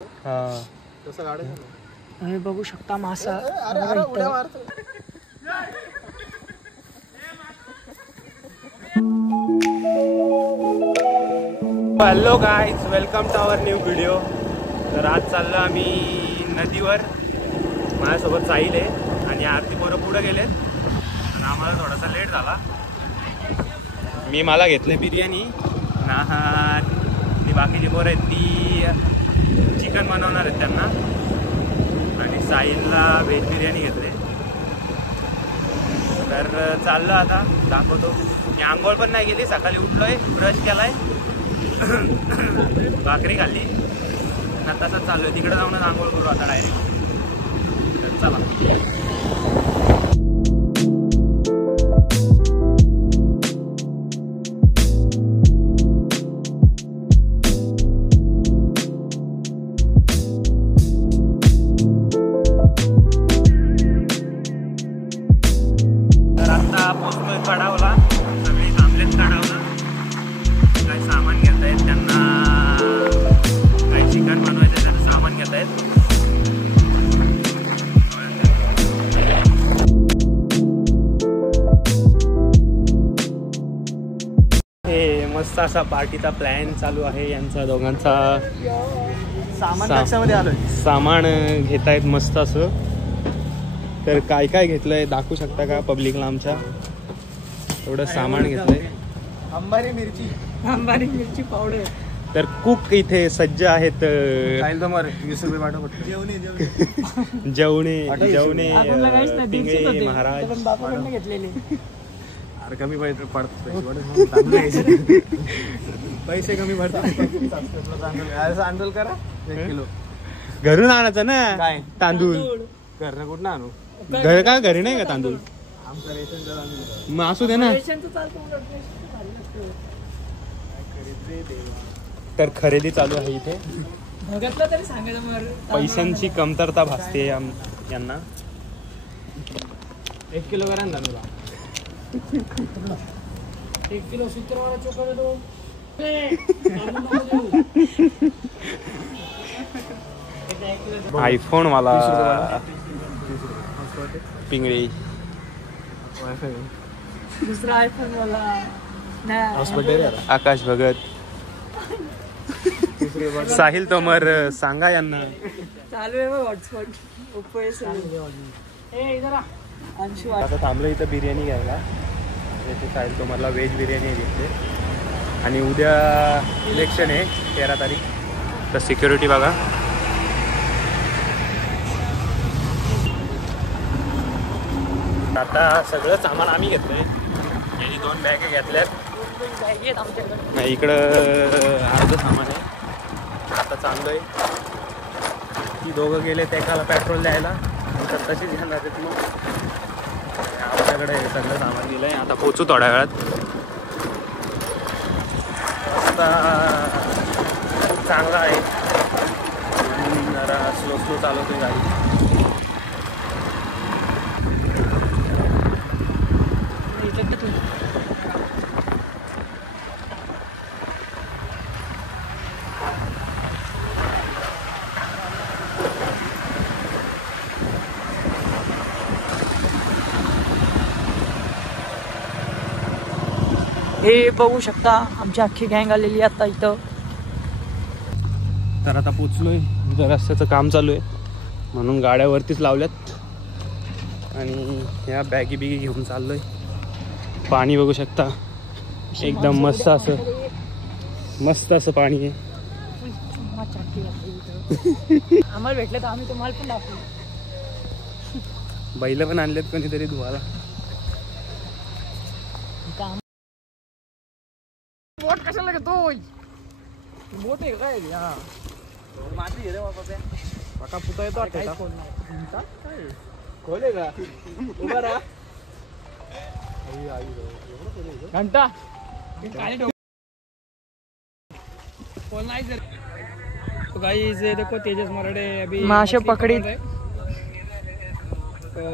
हा तसं गाडी तुम्ही बघू शकता मासा. अरे उड्या मारतो. Hello guys, welcome to our new video. तर आज चाललो आम्ही नदीवर. माझ्यासोबत साहिल आहे आणि आरती पोरं पुढे गेलेत आणि आम्हाला थोडासा लेट झाला. मला घेतलं बिर्याणी ना, ती बाकीची पोरं आहेत ती चिकन बनवणार आहेत त्यांना, आणि साहिलला व्हेज बिर्याणी घेतली. तर चाललो आता, दाखवतो. मी आंघोळ पण नाही केली, सकाळी उठलोय, ब्रश केलाय, भाकरी खाल्ली, तसंच चाललोय. तिकडे जाऊनच आंघोळ करू आता डायरेक्ट. तर चला. पोचतोय कडावला. सगळे थांबलेत कडावला. काय सामान घेत आहेत, त्यांना काही चिकन बनवायचं त्याचं सामान घेत आहेत. हे मस्त असा पार्टीचा प्लॅन चालू आहे यांचा दोघांचा. सामान घेत आहेत मस्त असं. तर काय काय घेतलंय दाखवू शकता का पब्लिकला आमच्या? थोडं सामान घेतलंय. अंबारी मिरची पावडर. तर कुक इथे सज्ज आहेत. 20 रुपये वाटत. जेवणे पिंगळे महाराज घेतलेले. अरे कमी पैसे कमी पडतात. तांदूळ करा 1 किलो. घरून आणायचं ना काय तांदूळ. घरनं कुठं आणू? घर का घरी नाही का तांदूळ? आमचा रेशनचा तांदूळ. मग असू दे ना. तर खरेदी चालू आहे इथे. पैशांची कमतरता भासते यांना. 1 किलो करा ना तुला. 1 किलो शुक्रवार चोखा दो. आयफोन वाला पिंगळे. दुसरा आयफोन वाला आकाश भगत. साहिल तोमर. सांगा यांना. चालू आहे हॉटस्पॉट. आता थांबलो इथं बिर्याणी घ्यायला. इथे साहिल तोमरला व्हेज बिर्याणी घेतली. आणि उद्या इलेक्शन आहे 13 तारीख. तर सिक्युरिटी बघा. आता सगळं सामान आम्ही घेतलंय. यांनी 2 बॅग घेतल्यात. नाही इकडं अर्ध सामान आहे. आता चाललोय. ती दोघं गेले एकाला पेट्रोल द्यायला, नंतर तशीच घेणार आहेत. मग आमच्याकडे सगळं सामान दिलंय. आता पोचू थोड्या वेळात. आता खूप चांगला आहे. जरा स्लो चालवतोय गाडी. हे बघू शकता आमची अख्खी गँग आलेली आता इथं. तर आता पोचलोय. जर रस्त्याचं काम चालू आहे म्हणून गाड्यावरतीच लावल्यात. आणि ह्या बॅगी घेऊन चाललोय. पाणी बघू शकता, एकदम मस्त असं पाणी आहे. आम्हाला भेटलं तर आम्ही तुम्हाला पण दाखवू. बैल पण आणलेत कोणीतरी धुवाला. बोट कशाला घेतोय? बोट आहे काय? हा माती घे रे बाबा. पुता येतो खोले का? उभा राहा. घंटा तो गाइस ये देखो तेजस मराठे अभी माशे पकड़ी. तो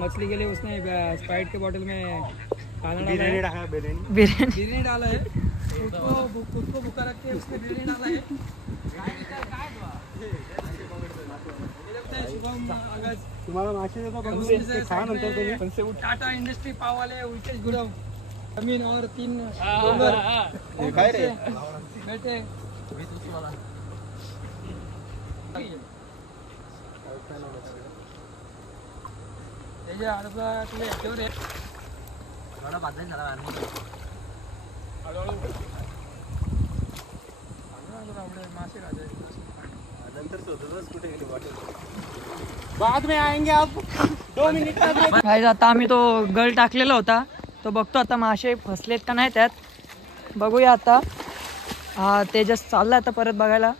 मछली के लिए उसने स्प्राइट के बोतल में बिर्याणी डाला है. बिर्यानी डाला है. खुद को भूखा रख के उसने बिर्यानी डाला है. तुम्हाला मासे देतो खा नंतर तुम्ही. टाटा इंडस्ट्री पाववाले उल्टेश गुरव जमीन और 3 काय रे बेटे त्याच्या अर्धा तुला याच्यावर आहे थोडा बादली झाला मासे नंतर शोधतच कुठे गेली बॉटल. बाद में आएंगे आप 2 मिनिट. काय आता आम्ही तो गळ टाकलेला होता तो बघतो आता मासे फसलेत का नाही त्यात बघूया आता. हा तेजस चालला आता परत बघायला.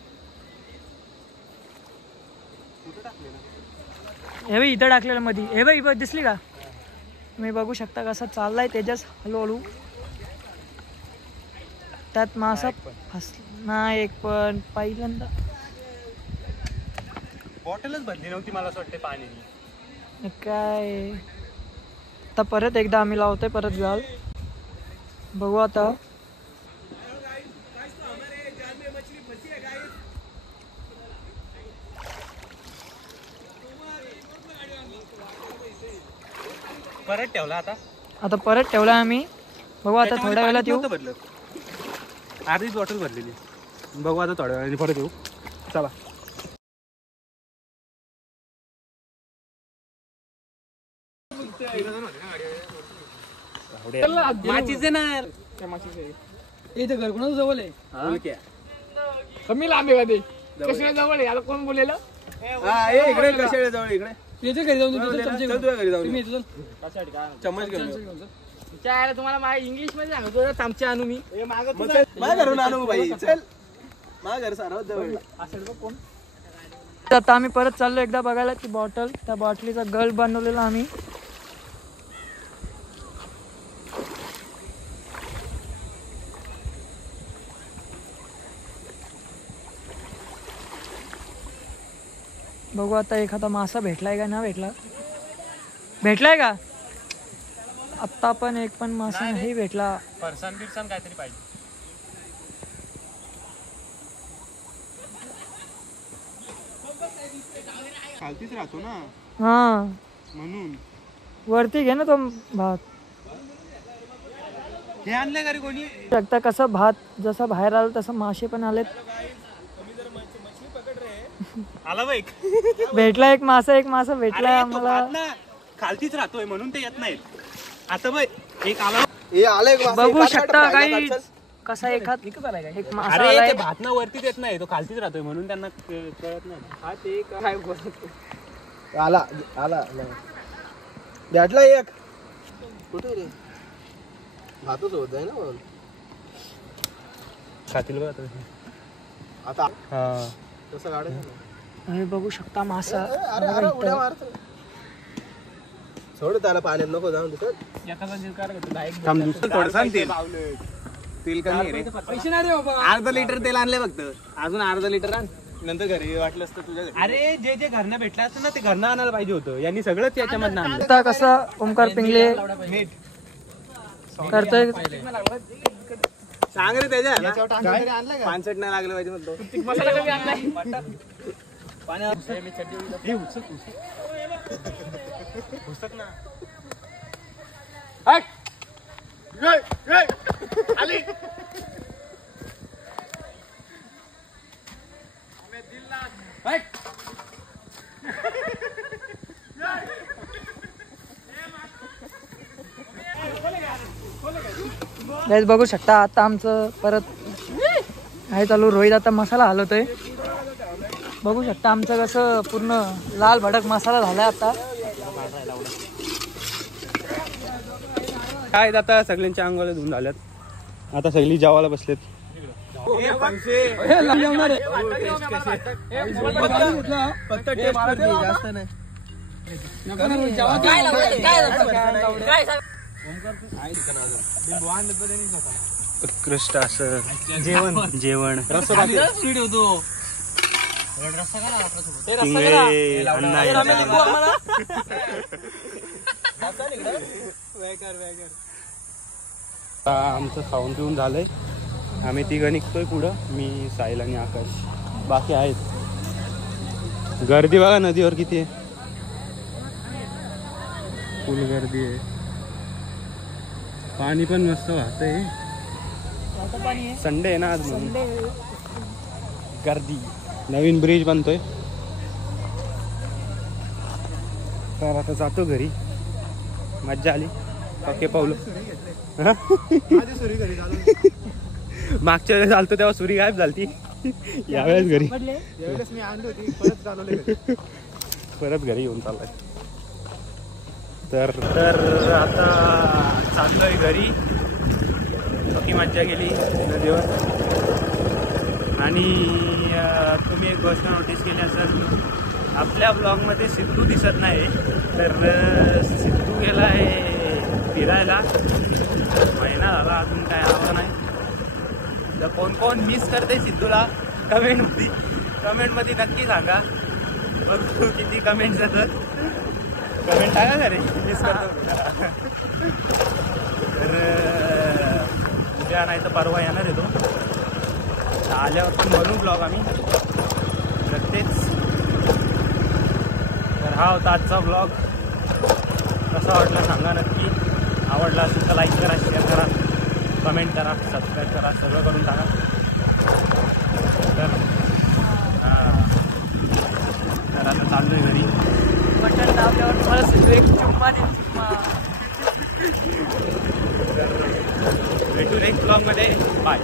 हे बाई इथं टाकलेलं मध्ये हे बाई दिसली का तुम्ही बघू शकता कसा चाललाय तेजस हळूहळू. त्यात मासा नाही एक पण पहिल्यांदा बॉटलच भरली नव्हती मला असं वाटते पाणी. काय आता परत एकदा आम्ही लावतोय परत जाल बघू आता. परत ठेवला आता परत ठेवला आम्ही बघू आता थोड्या वेळात येऊ. अर्धीच बॉटल भरलेली. बघू आता थोड्या वेळाने परत येऊ. चला माचीच देणार इथं घर कोणाचं जवळ आहे कमी लांब आहे का ते कशाला जवळ आहे आता कोण बोलेलं. इकडे कशा जवळ इकडे त्याच्या घरी जाऊन घरी जाऊ. तुम्ही इथं चम्मच घेऊन त्याला तुम्हाला इंग्लिश मध्ये सांगतो चमचे आणू मी माझ्या घरून आणू बाई. चल माझ्या घर सारा जवळ. आता आम्ही परत चाललो एकदा बघायला ती बॉटल त्या बॉटलीचा गळ बनवलेला आम्ही. बघू आता एखादा मासा भेटलाय का ना भेटलाय का आत्ता पण एक पण मासा नाही भेटला. फरसान बिरसान काहीतरी पाहिजे. खालतीच राहतो ना हा म्हणून. वरती घे ना तो भात. हे आणले घरी कोणी. शकता कसं भात जसं बाहेर आलं तसं मासे पण आलेत. आला बाई. भेटला एक मासा भेटला आम्हाला. खालतीच राहतोय म्हणून ते येत नाहीत. आता बाई एक आला. बघू शकता काही कसा एखाद एक मासा अरे आलाय. ते भात ना वरतीच येत नाही तो खालतीच राहतोय म्हणून त्यांना कळत नाही. हा ते काय बोलत आला भेटला एक. कुठे रे भातच होत आहे ना म्हणून खातील बघ आता. हा तसं काढायचं. तुम्ही बघू शकता मासा. उड्या मारतो. सोड त्याला पाण्यात नको जाऊन तेल कमी रे. पैसे नाही रे बाबा. अर्धा लिटर तेल आणले फक्त अजून अर्धा लिटर आण. नंतर घरी वाटलं असतं तुझ्या घरी. अरे जे जे घरनं भेटलं असतं ना ते घरनं आणायला पाहिजे होतं. यांनी सगळंच याच्यामधनं आणलं. आता कसा ओमकार पिंगले मीठ करतोय. सांग रे त्याच्या पानसट नाही लागलं पाहिजे म्हणतो. गाईज बघू शकता आता आमचं परत काय चालू. रोहित आता मसाला हलवतोय. बघू शकता आमचं कसं पूर्ण लाल भडक मसाला झालाय आता. काय आता सगळ्यांच्या अंगाला धुवून झाल्यात. आता सगळी जेवायला बसलेत. फक्त जास्त नाही. उत्कृष्ट असं जेवण स्वीट होतो. पिंगळे अण्णा आमचं खाऊन पिऊन झालंय. आम्ही तिघं निघतोय पुढं. मी साहिल आणि आकाश. बाकी आहेत. गर्दी बघा नदीवर किती आहे. फुल गर्दी आहे. पाणी पण मस्त वाहतंय. पाणी आहे. संडे आहे ना आज म्हणून. संडे गर्दी. नवीन ब्रिज बनतोय. तर आता जातो घरी. मज्जा आली. ओके पावलं. मागच्या वेळेस चालतो तेव्हा सुरी गायब झालती. यावेळेस घरी यावेळेस मी आणली होती परत चालवले. परत घरी येऊन चाललाय. तर आता चाललोय घरी. बाकी मज्जा गेली नदीवर. आणि तुम्ही एक गोष्ट नोटीस केली असेल, आपल्या ब्लॉगमध्ये सिद्धू दिसत नाही. तर सिद्धू गेलाय फिरायला. महिना झाला अजून काय आलं नाही. तर कोण कोण मिस करते सिद्धूला कमेंटमध्ये नक्की सांगा. बघ किती कमेंट्स येतात. कमेंट टाका का रे मिस करतो. तर उद्या नाही तर परवा येणार आहे तो. आल्यावर पण बनवू ब्लॉग आम्ही नक्कीच. तर हा होता आजचा ब्लॉग. कसा वाटला सांगा नक्की. आवडला असेल तर लाईक करा, शेअर करा, कमेंट करा, सबस्क्राईब करा, सगळं करून टाका. तर तर आता चाललोय घरी. बटन दाबल्यावर तुम्हाला सिद्धू एक चुम्मा देईल. चुम्मा. भेटू नेक्स्ट ब्लॉगमध्ये. बाय.